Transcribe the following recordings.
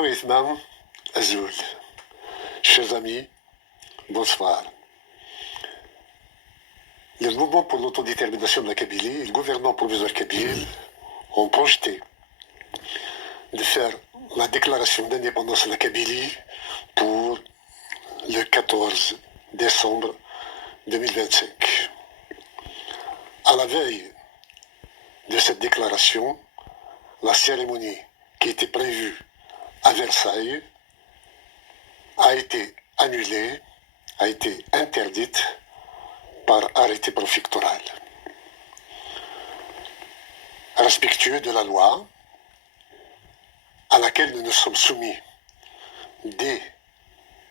Noïsman Azul. Chers amis, bonsoir. Le mouvement pour l'autodétermination de la Kabylie et le gouvernement provisoire kabyle ont projeté de faire la déclaration d'indépendance de la Kabylie pour le 14 décembre 2025. À la veille de cette déclaration, la cérémonie qui était prévue à Versailles a été annulée, a été interdite par arrêté préfectoral. Respectueux de la loi à laquelle nous nous sommes soumis dès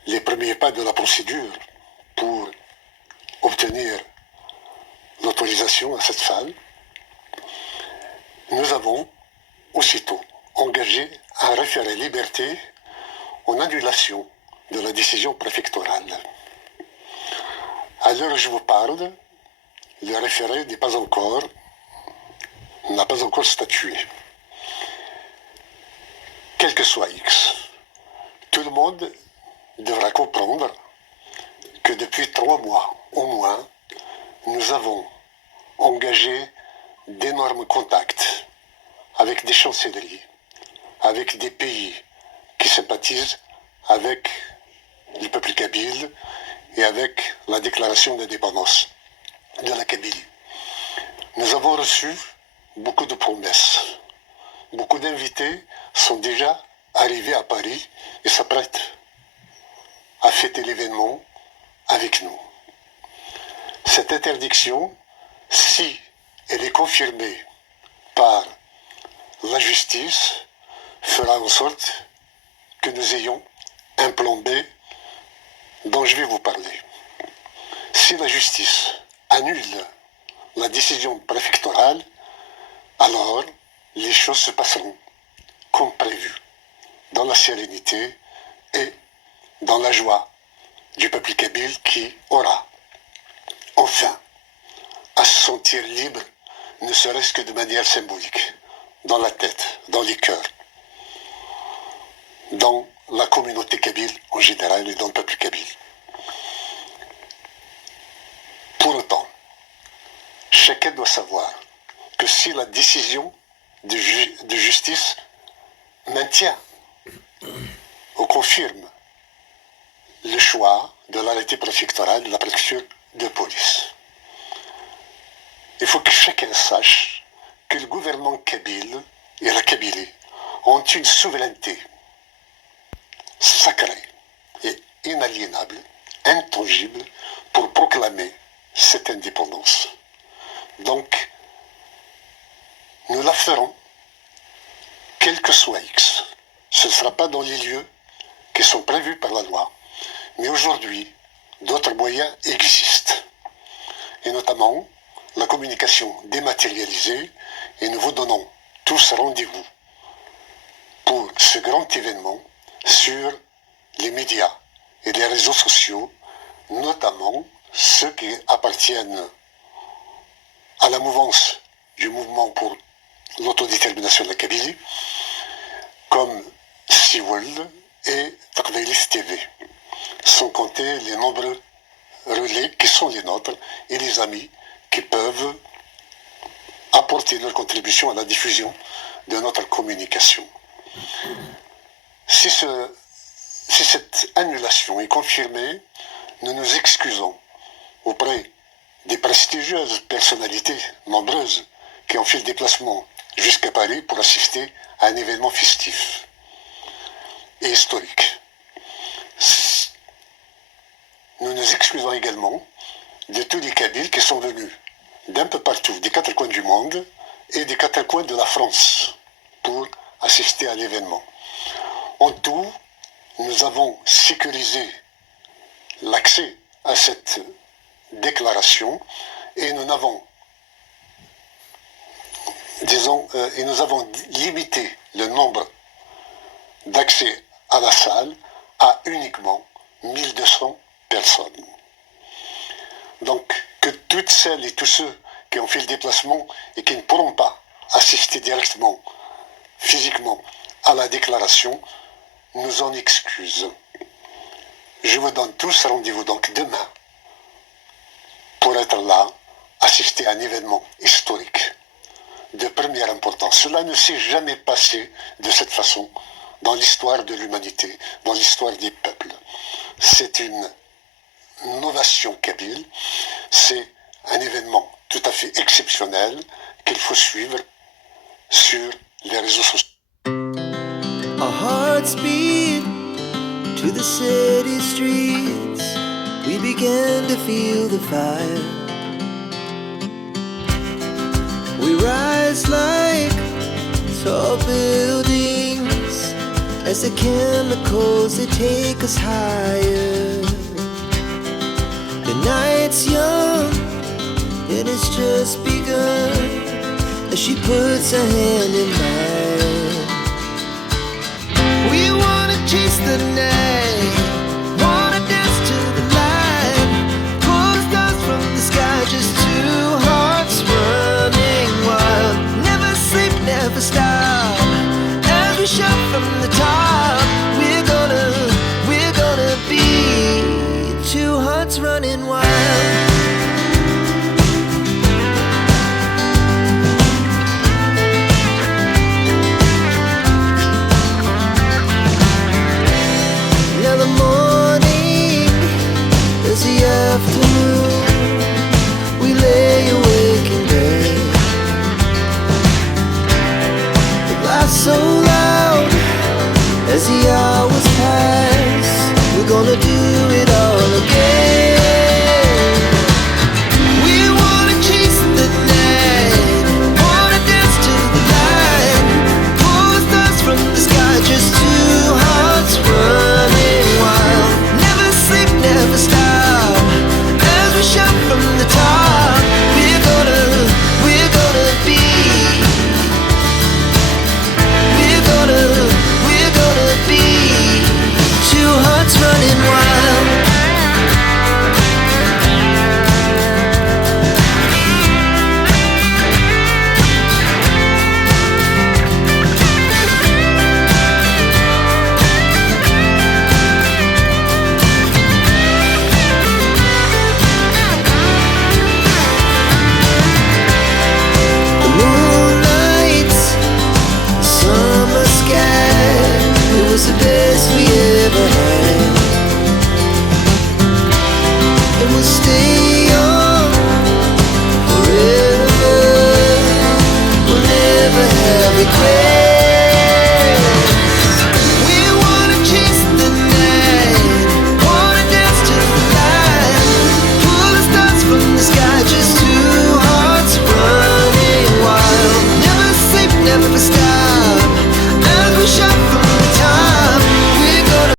les premiers pas de la procédure pour obtenir l'autorisation à cette salle, nous avons aussitôt engagé un référé liberté en annulation de la décision préfectorale. À l'heure où je vous parle, le référé n'a pas encore statué. Quel que soit X, tout le monde devra comprendre que depuis 3 mois au moins, nous avons engagé d'énormes contacts avec des chancelleries, avec des pays qui sympathisent avec le peuple kabyle et avec la déclaration d'indépendance de la Kabylie. Nous avons reçu beaucoup de promesses. Beaucoup d'invités sont déjà arrivés à Paris et s'apprêtent à fêter l'événement avec nous. Cette interdiction, si elle est confirmée par la justice, fera en sorte que nous ayons un plan B dont je vais vous parler. Si la justice annule la décision préfectorale, alors les choses se passeront comme prévu, dans la sérénité et dans la joie du peuple kabyle qui aura enfin à se sentir libre, ne serait-ce que de manière symbolique, dans la tête, dans les cœurs, dans la communauté kabyle en général et dans le peuple kabyle. Pour autant, chacun doit savoir que si la décision de justice maintient ou confirme le choix de l'arrêté préfectoral de la préfecture de police, il faut que chacun sache que le gouvernement kabyle et la Kabylie ont une souveraineté sacrée et inaliénable, intangible, pour proclamer cette indépendance. Donc, nous la ferons, quel que soit X. Ce ne sera pas dans les lieux qui sont prévus par la loi. Mais aujourd'hui, d'autres moyens existent. Et notamment, la communication dématérialisée, et nous vous donnons tous rendez-vous pour ce grand événement sur les médias et les réseaux sociaux, notamment ceux qui appartiennent à la mouvance du mouvement pour l'autodétermination de la Kabylie, comme Seaworld et Taqbaylis TV, sans compter les nombreux relais qui sont les nôtres et les amis qui peuvent apporter leur contribution à la diffusion de notre communication. Si cette annulation est confirmée, nous nous excusons auprès des prestigieuses personnalités nombreuses qui ont fait le déplacement jusqu'à Paris pour assister à un événement festif et historique. Nous nous excusons également de tous les Kabyles qui sont venus d'un peu partout, des 4 coins du monde et des 4 coins de la France pour assister à l'événement. En tout, nous avons sécurisé l'accès à cette déclaration et nous avons limité le nombre d'accès à la salle à uniquement 1200 personnes. Donc, que toutes celles et tous ceux qui ont fait le déplacement et qui ne pourront pas assister directement, physiquement, à la déclaration, nous en excuse. Je vous donne tous rendez-vous donc demain pour être là, assister à un événement historique de première importance. Cela ne s'est jamais passé de cette façon dans l'histoire de l'humanité, dans l'histoire des peuples. C'est une novation kabyle, c'est un événement tout à fait exceptionnel qu'il faut suivre sur les réseaux sociaux. Our hearts beat to the city streets. We began to feel the fire. We rise like tall buildings as the chemicals, they take us higher. The night's young and it's just begun as she puts her hand in mine. We wanna chase the night, wanna dance to the light, pull the stars from the sky, just two hearts running wild. Never sleep, never stop, as we shout from the top. We're gonna be two hearts running wild. Afternoon, we lay awake in bed. The laugh so loud as the hours pass. We're gonna do it all again. We wanna chase the night, wanna dance to the light, pull the stars from the sky, just two hearts running wild. Never sleep, never stop, shout from the top. We're gonna be. We're gonna be two hearts running wild. The best we ever had, and we'll stay young forever. We'll never have regrets. We wanna chase the night, wanna dance to the light, pull the stars from the sky, just two hearts running wild. Never sleep, never stop, as we shout from